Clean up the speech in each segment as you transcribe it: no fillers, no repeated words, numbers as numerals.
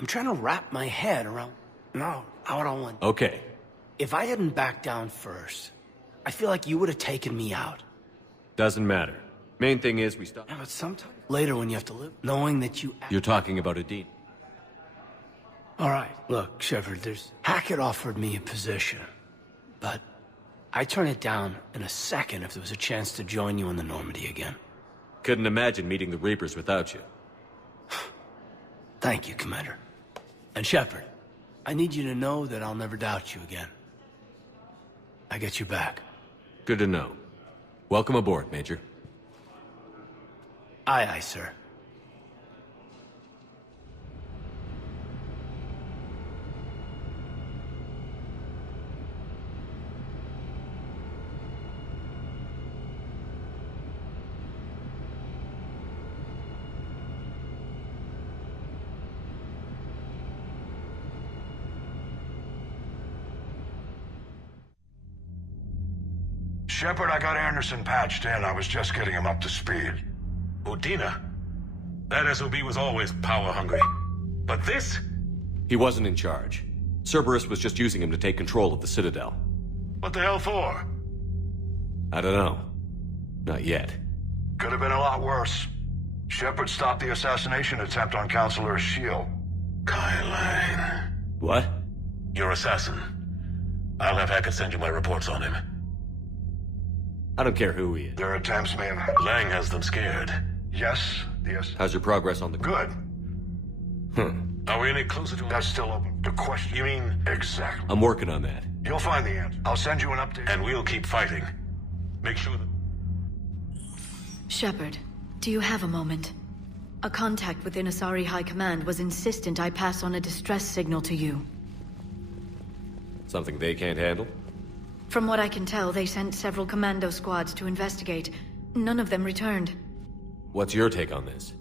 I'm trying to wrap my head around... No, I don't want... Okay. If I hadn't backed down first, I feel like you would have taken me out. Doesn't matter. Main thing is we stop. Yeah, but sometime later when you have to live, knowing that you... You're talking about a dean. All right, look, Shepard, Hackett offered me a position, but I'd turn it down in a second if there was a chance to join you in the Normandy again. Couldn't imagine meeting the Reapers without you. Thank you, Commander. And Shepard, I need you to know that I'll never doubt you again. I get you back. Good to know. Welcome aboard, Major. Aye, aye, sir. Shepard, I got Anderson patched in. I was just getting him up to speed. Udina? That SOB was always power-hungry. But this? He wasn't in charge. Cerberus was just using him to take control of the Citadel. What the hell for? I don't know. Not yet. Could have been a lot worse. Shepard stopped the assassination attempt on Counselor Shield. Kaidan. What? Your assassin. I'll have Hackett send you my reports on him. I don't care who he is. Their attempts may have... Lang has them scared. Yes, How's your progress on the... Good. Are we any closer to... That's still open. The question... You mean... Exactly. I'm working on that. You'll find the answer. I'll send you an update. And we'll keep fighting. Make sure that... Shepard, do you have a moment? A contact within Asari High Command was insistent I pass on a distress signal to you. Something they can't handle? From what I can tell, they sent several commando squads to investigate. None of them returned. What's your take on this?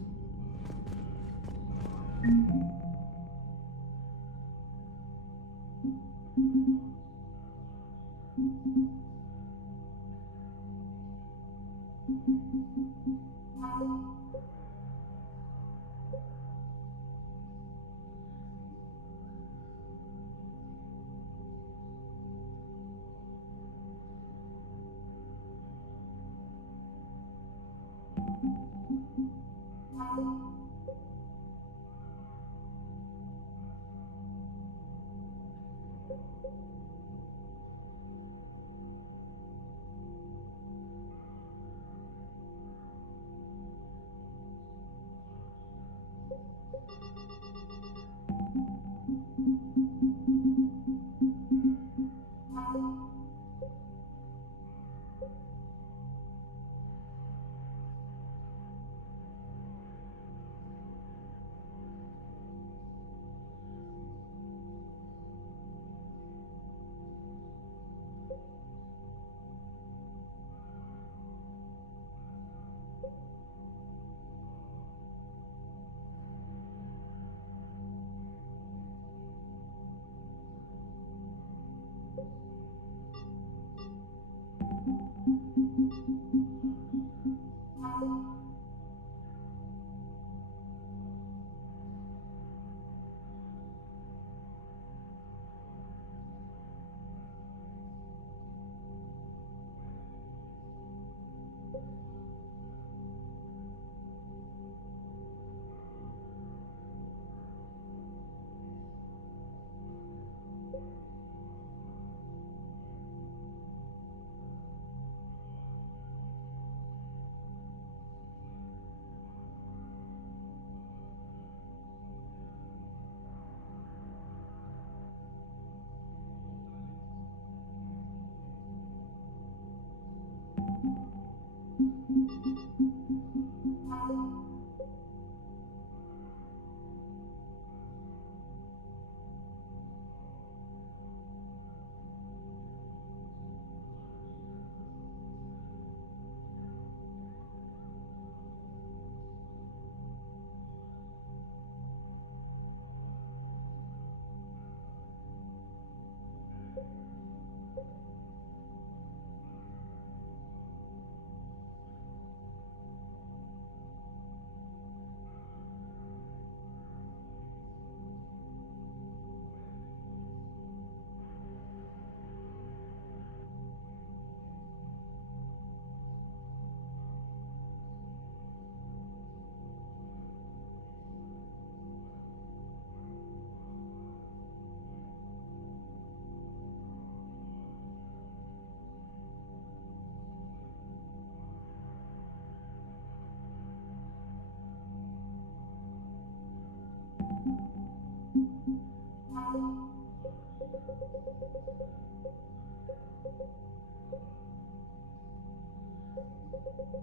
Goddamn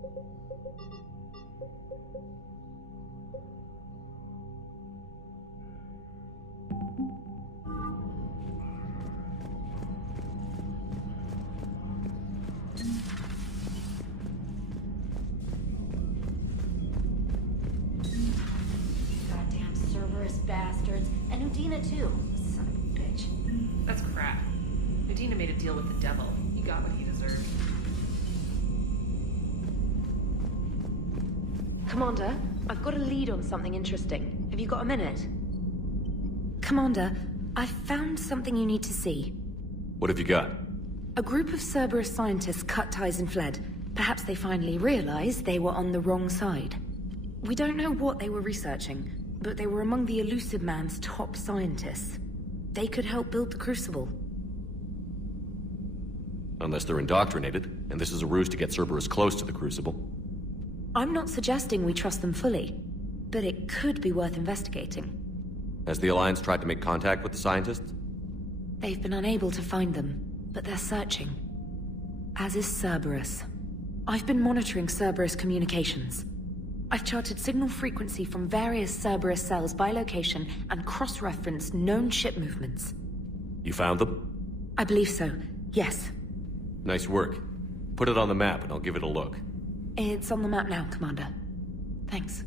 Cerberus bastards. And Udina too. Son of a bitch. That's crap. Medina made a deal with the devil. He got what he deserved. Commander, I've got a lead on something interesting. Have you got a minute? Commander, I've found something you need to see. What have you got? A group of Cerberus scientists cut ties and fled. Perhaps they finally realized they were on the wrong side. We don't know what they were researching, but they were among the Elusive Man's top scientists. They could help build the Crucible. Unless they're indoctrinated, and this is a ruse to get Cerberus close to the Crucible. I'm not suggesting we trust them fully, but it could be worth investigating. Has the Alliance tried to make contact with the scientists? They've been unable to find them, but they're searching. As is Cerberus. I've been monitoring Cerberus communications. I've charted signal frequency from various Cerberus cells by location and cross-referenced known ship movements. You found them? I believe so, yes. Nice work. Put it on the map and I'll give it a look. It's on the map now, Commander. Thanks.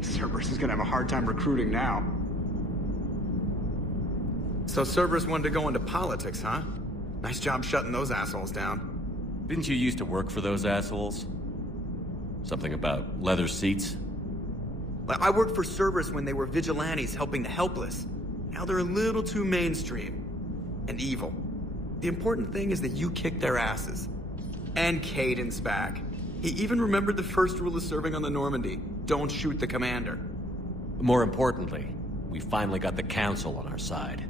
Cerberus is gonna have a hard time recruiting now. So Cerberus wanted to go into politics, huh? Nice job shutting those assholes down. Didn't you used to work for those assholes? Something about leather seats? I worked for Cerberus when they were vigilantes helping the helpless. Now they're a little too mainstream. And evil. The important thing is that you kicked their asses. And Kaidan's back. He even remembered the first rule of serving on the Normandy. Don't shoot the commander. More importantly, we finally got the Council on our side.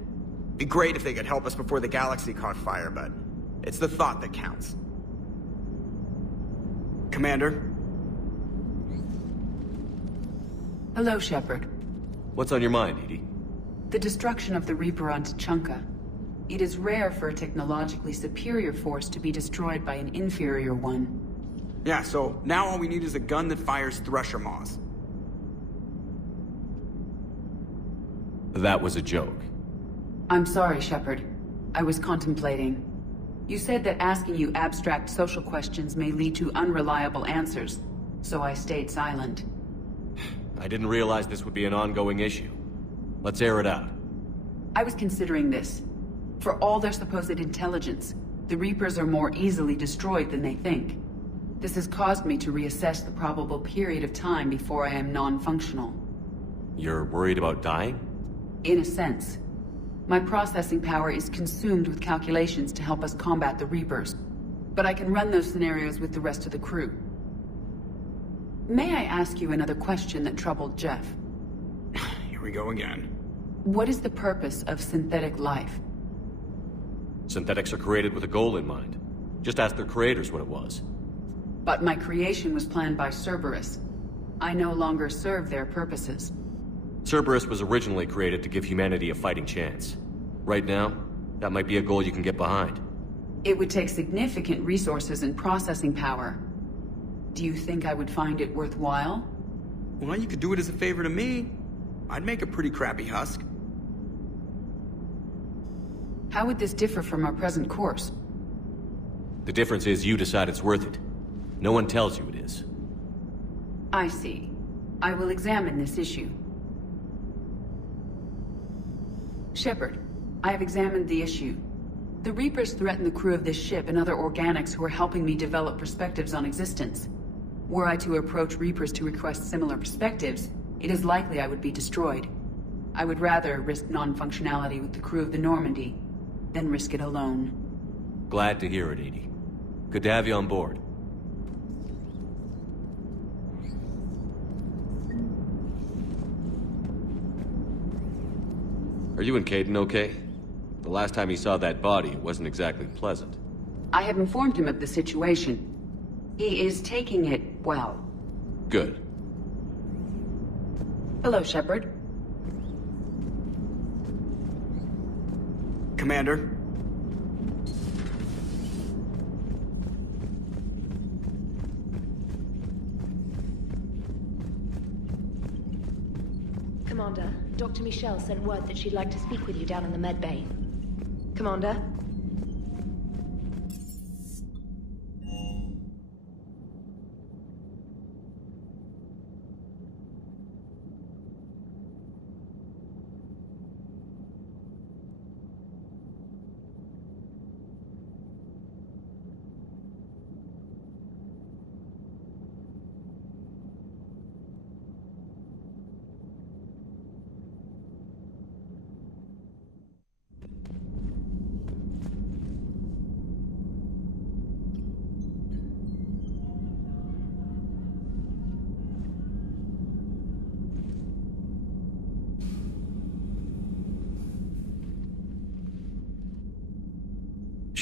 Be great if they could help us before the galaxy caught fire, but it's the thought that counts. Commander? Hello, Shepard. What's on your mind, Edie? The destruction of the Reaper on Tuchanka. It is rare for a technologically superior force to be destroyed by an inferior one. Yeah, so now all we need is a gun that fires Thresher Maws. That was a joke. I'm sorry, Shepard. I was contemplating. You said that asking you abstract social questions may lead to unreliable answers, so I stayed silent. I didn't realize this would be an ongoing issue. Let's air it out. I was considering this. For all their supposed intelligence, the Reapers are more easily destroyed than they think. This has caused me to reassess the probable period of time before I am non-functional. You're worried about dying? In a sense. My processing power is consumed with calculations to help us combat the Reapers. But I can run those scenarios with the rest of the crew. May I ask you another question that troubled Jeff? Here we go again. What is the purpose of synthetic life? Synthetics are created with a goal in mind. Just ask their creators what it was. But my creation was planned by Cerberus. I no longer serve their purposes. Cerberus was originally created to give humanity a fighting chance. Right now, that might be a goal you can get behind. It would take significant resources and processing power. Do you think I would find it worthwhile? Well, you could do it as a favor to me. I'd make a pretty crappy husk. How would this differ from our present course? The difference is you decide it's worth it. No one tells you it is. I see. I will examine this issue. Shepard, I have examined the issue. The Reapers threaten the crew of this ship and other organics who are helping me develop perspectives on existence. Were I to approach Reapers to request similar perspectives, it is likely I would be destroyed. I would rather risk non-functionality with the crew of the Normandy than risk it alone. Glad to hear it, Edie. Good to have you on board. Are you and Kaidan okay? The last time he saw that body, it wasn't exactly pleasant. I have informed him of the situation. He is taking it well. Good. Hello, Shepard. Commander. Commander, Dr. Michelle sent word that she'd like to speak with you down in the med bay. Commander?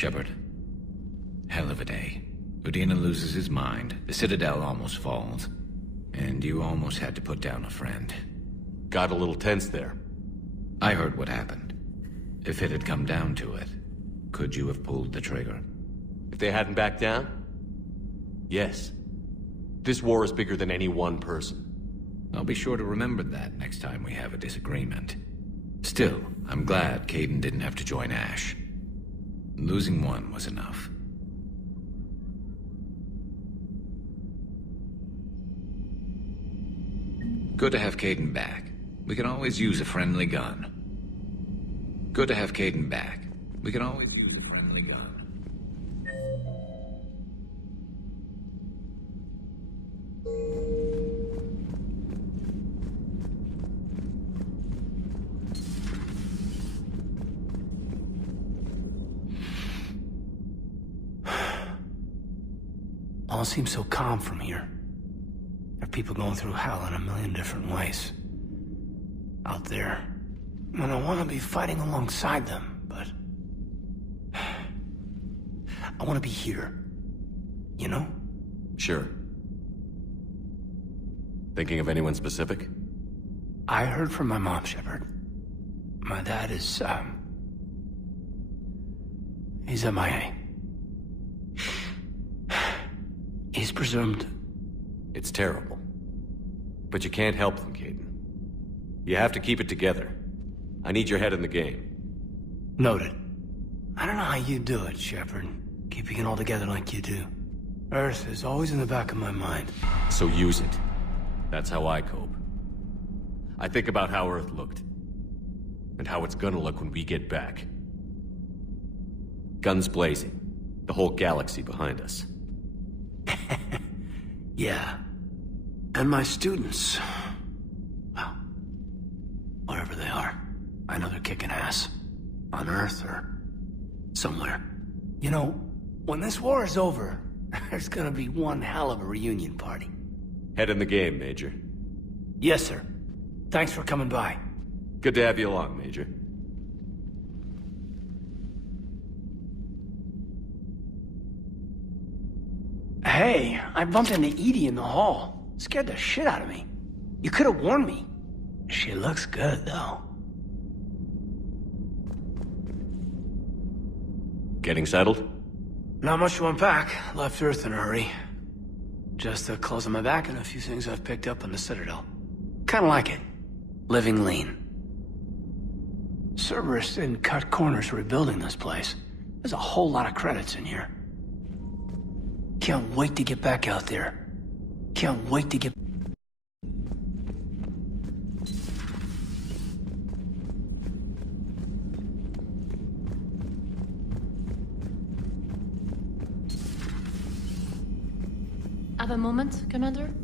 Shepard. Hell of a day. Udina loses his mind, the Citadel almost falls, and you almost had to put down a friend. Got a little tense there. I heard what happened. If it had come down to it, could you have pulled the trigger? If they hadn't backed down? Yes. This war is bigger than any one person. I'll be sure to remember that next time we have a disagreement. Still, I'm glad Kaidan didn't have to join Ash. Losing one was enough. Good to have Kaidan back. We can always use a friendly gun. Good to have Kaidan back. We can always use a friendly gun. All seems so calm from here. There are people going through hell in a million different ways. Out there. And I want to be fighting alongside them, but... I want to be here. You know? Sure. Thinking of anyone specific? I heard from my mom, Shepard. My dad is, he's MIA. He's presumed... It's terrible. But you can't help them, Kaidan. You have to keep it together. I need your head in the game. Noted. I don't know how you do it, Shepard. Keeping it all together like you do. Earth is always in the back of my mind. So use it. That's how I cope. I think about how Earth looked. And how it's gonna look when we get back. Guns blazing. The whole galaxy behind us. Yeah. And my students... well, wherever they are. I know they're kicking ass. On Earth or... somewhere. You know, when this war is over, there's gonna be one hell of a reunion party. Head in the game, Major. Yes, sir. Thanks for coming by. Good to have you along, Major. Hey, I bumped into Edie in the hall. Scared the shit out of me. You could have warned me. She looks good, though. Getting settled? Not much to unpack. Left Earth in a hurry. Just the clothes on my back and a few things I've picked up on the Citadel. Kinda like it. Living lean. Cerberus didn't cut corners rebuilding this place. There's a whole lot of credits in here. Can't wait to get back out there. Can't wait to get... Have a moment, Commander?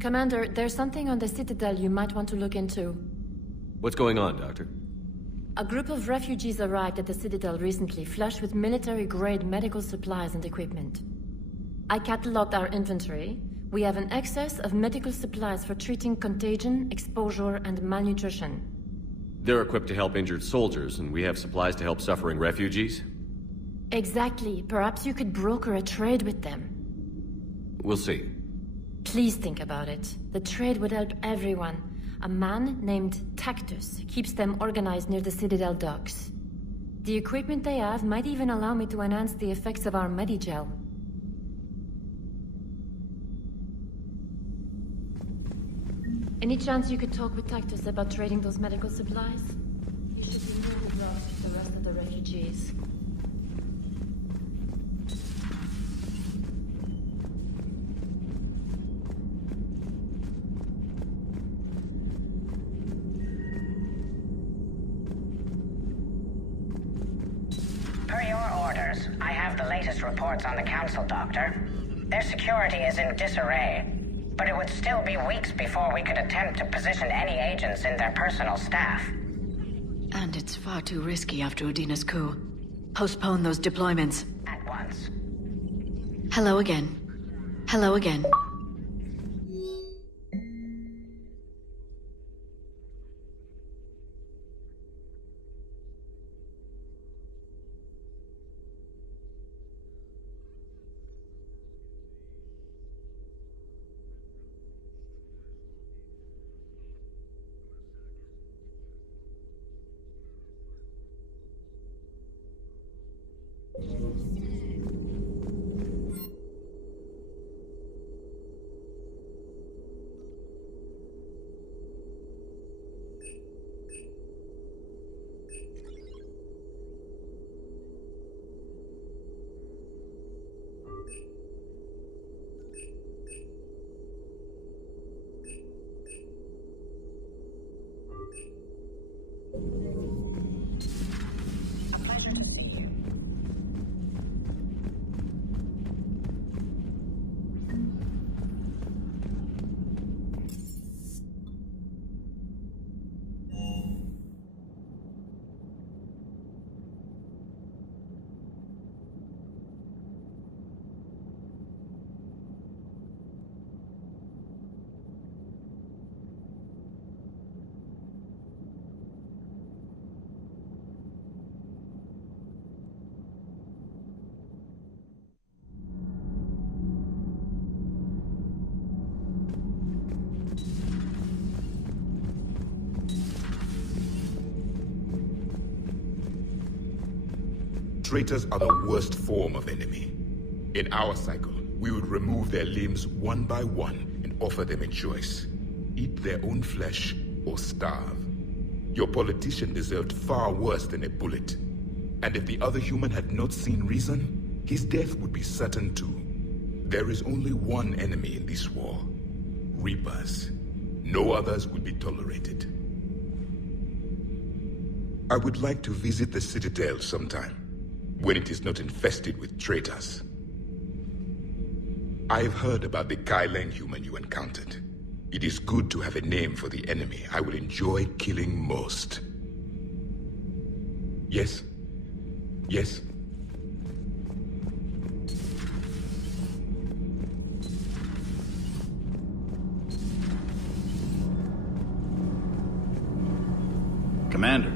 Commander, there's something on the Citadel you might want to look into. What's going on, Doctor? A group of refugees arrived at the Citadel recently, flushed with military-grade medical supplies and equipment. I cataloged our inventory. We have an excess of medical supplies for treating contagion, exposure, and malnutrition. They're equipped to help injured soldiers, and we have supplies to help suffering refugees? Exactly. Perhaps you could broker a trade with them. We'll see. Please think about it. The trade would help everyone. A man named Tactus keeps them organized near the Citadel docks. The equipment they have might even allow me to enhance the effects of our Medigel. Any chance you could talk with Tactus about trading those medical supplies? You should be nearly brought with the rest of the refugees. Per your orders, I have the latest reports on the Council, Doctor. Their security is in disarray, but it would still be weeks before we could attempt to position any agents in their personal staff. And it's far too risky after Udina's coup. Postpone those deployments. At once. Hello again. Hello again. A pleasure to see you. Traitors are the worst form of enemy. In our cycle, we would remove their limbs one by one and offer them a choice. Eat their own flesh or starve. Your politician deserved far worse than a bullet. And if the other human had not seen reason, his death would be certain too. There is only one enemy in this war. Reapers. No others will be tolerated. I would like to visit the Citadel sometime, when it is not infested with traitors. I've heard about the Kaidan human you encountered. It is good to have a name for the enemy I will enjoy killing most. Yes? Yes? Commander.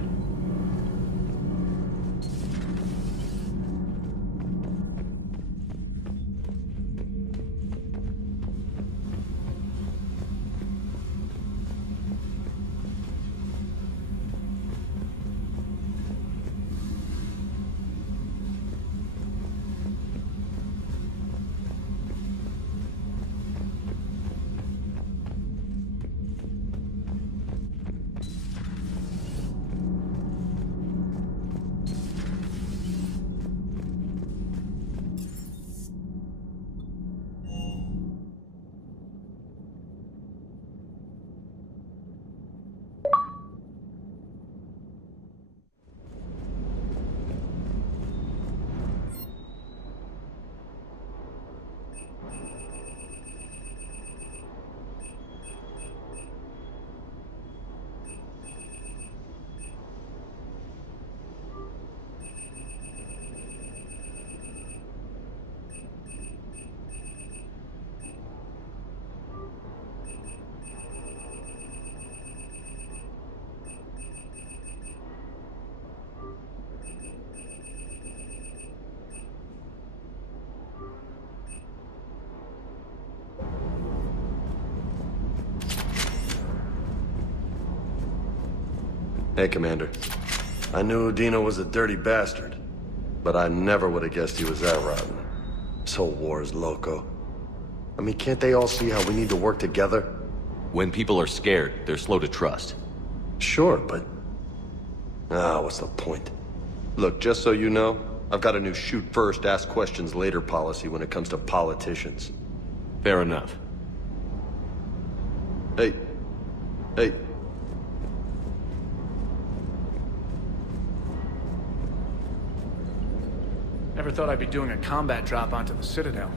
Hey, Commander. I knew Udina was a dirty bastard, but I never would have guessed he was that rotten. This whole war is loco. I mean, can't they all see how we need to work together? When people are scared, they're slow to trust. Sure, but... what's the point? Look, just so you know, I've got a new shoot first, ask questions later policy when it comes to politicians. Fair enough. Hey. Hey. Never thought I'd be doing a combat drop onto the Citadel.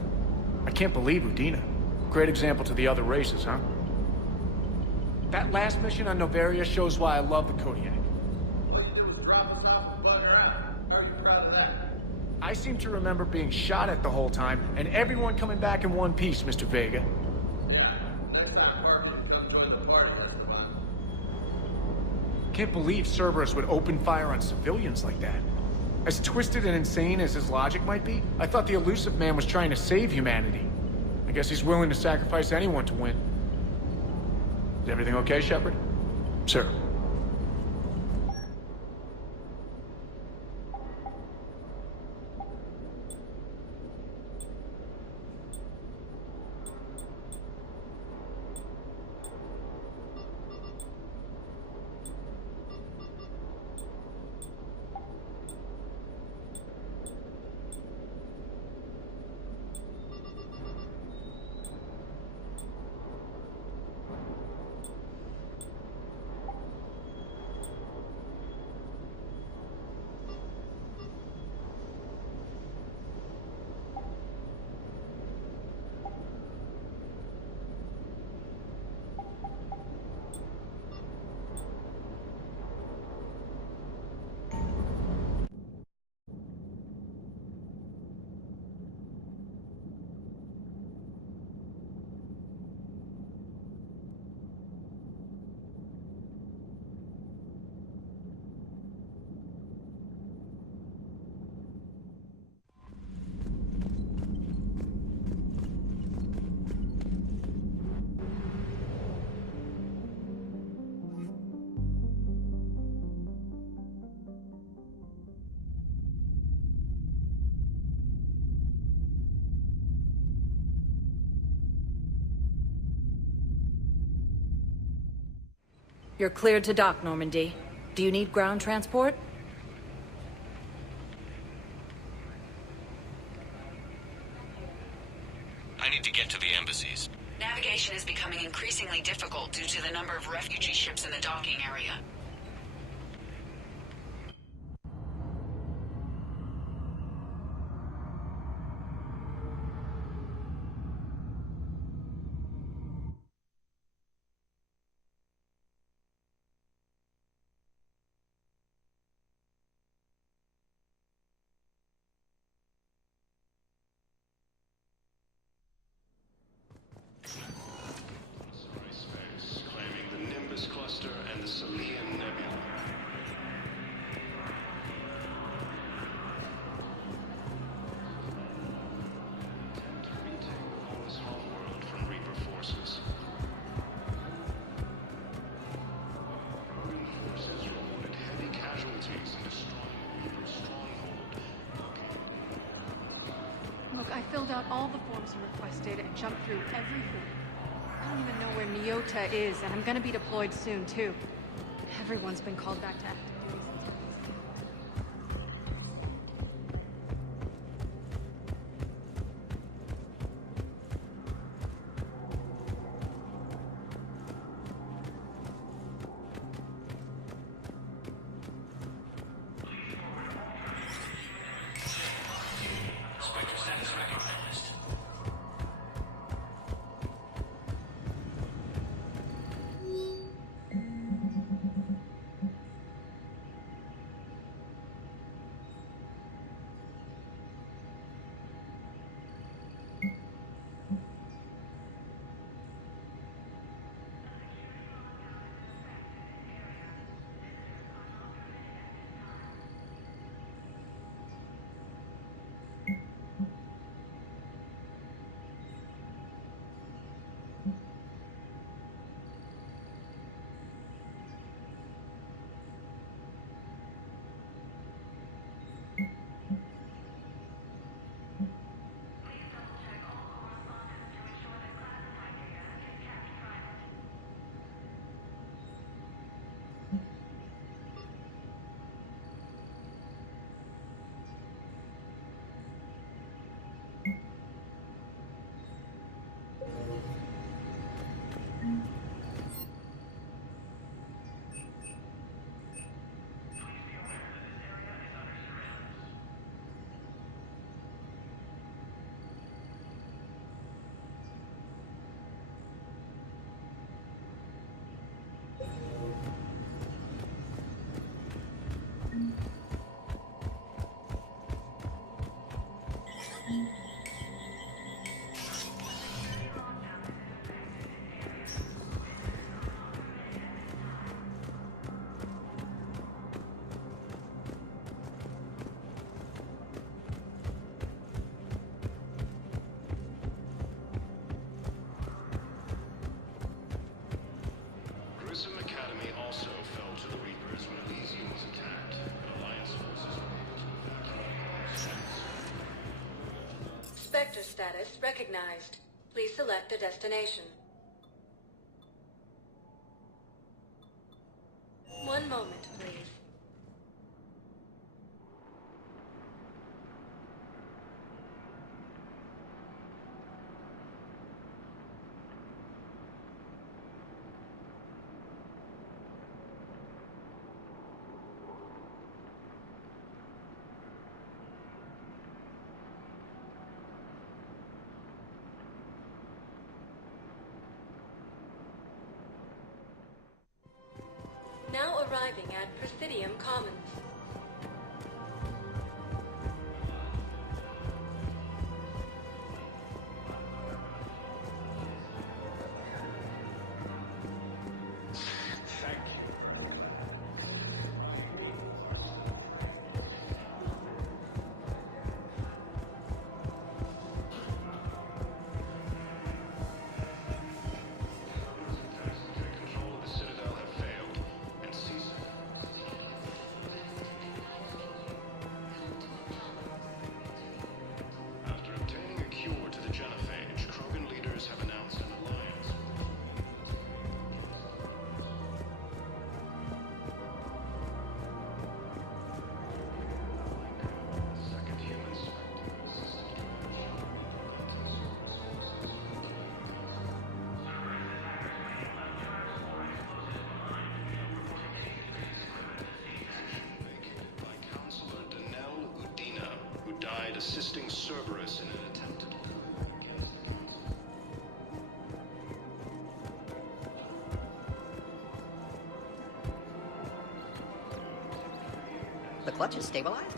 I can't believe Udina. Great example to the other races, huh? That last mission on Novaria shows why I love the Kodiak. I seem to remember being shot at the whole time, and everyone coming back in one piece, Mr. Vega. Can't believe Cerberus would open fire on civilians like that. As twisted and insane as his logic might be, I thought the elusive man was trying to save humanity. I guess he's willing to sacrifice anyone to win. Is everything okay, Shepard? Sir. You're cleared to dock, Normandy. Do you need ground transport? I need to get to the embassies. Navigation is becoming increasingly difficult due to the number of refugee ships in the docking area. Look, I filled out all the forms you requested and jumped through everything. I don't even know where Nyota is, and I'm gonna be deployed soon, too. Everyone's been called back to active duty since... Spectre status recognized. Please select a destination. 1 moment, please. Now arriving at Presidium Commons. Assisting Cerberus in an attempted The clutch is stabilized?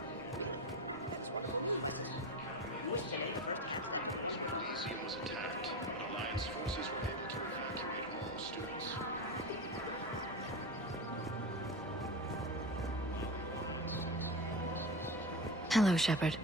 Elysium was attacked, but Alliance forces were able to evacuate all students. Hello, Shepard.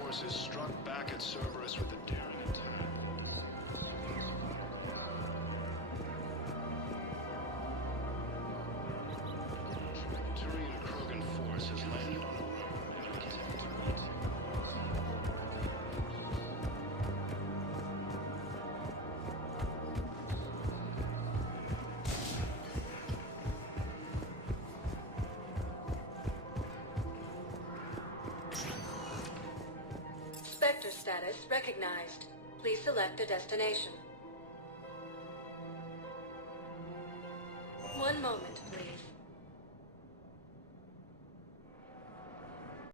Forces struck back at Cerberus with a daring attack. Turian Krogan force has landed on a road in an attempt to meet. Spectre status recognized. Please select a destination. 1 moment, please.